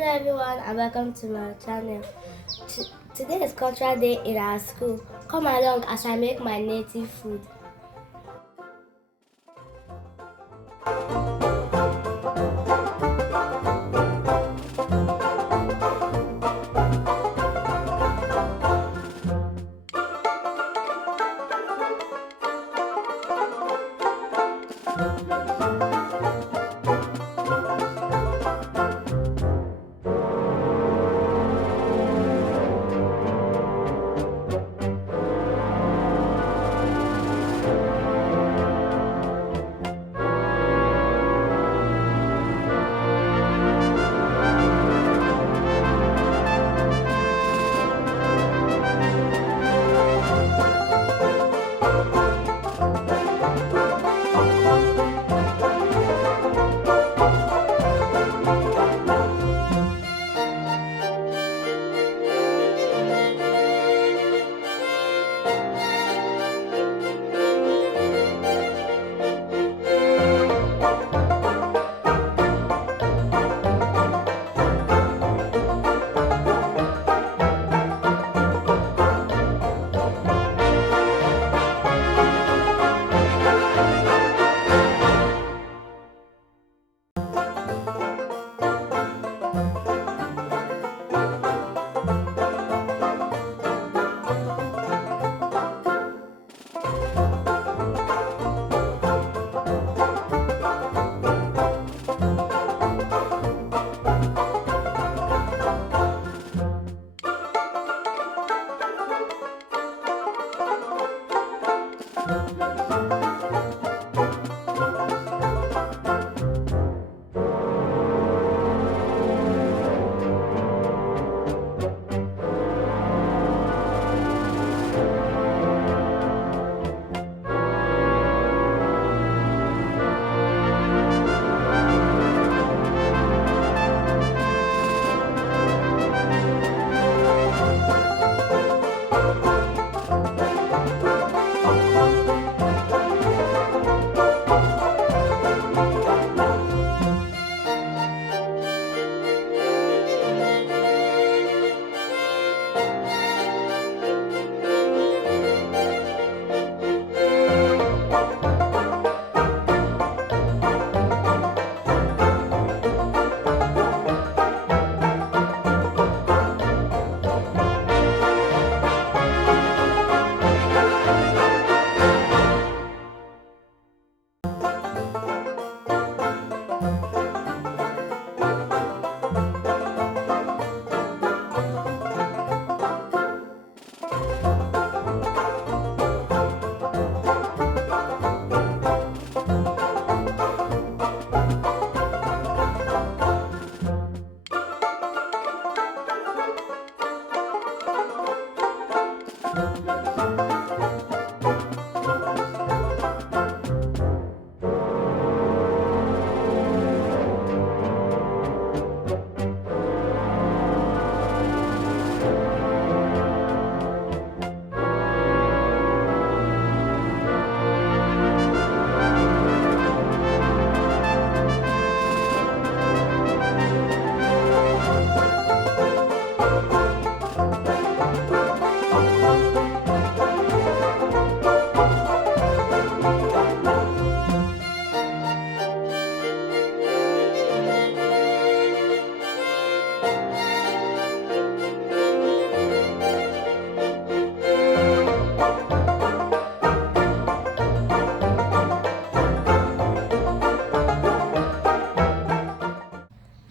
Hello everyone and welcome to my channel. Today is cultural day in our school. Come along as I make my native food.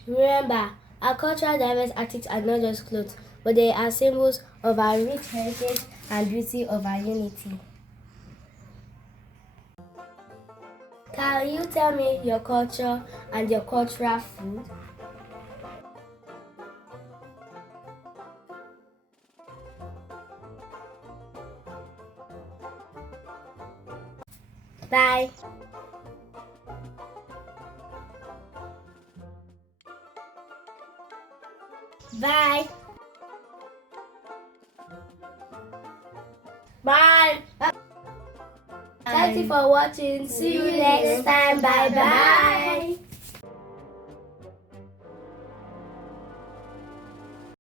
Remember, our cultural diverse artists are not just clothes, but they are symbols of our rich heritage and beauty of our unity. Can you tell me your culture and your cultural food? Bye. Bye. Bye. Thank you for watching. See you next time. Bye bye.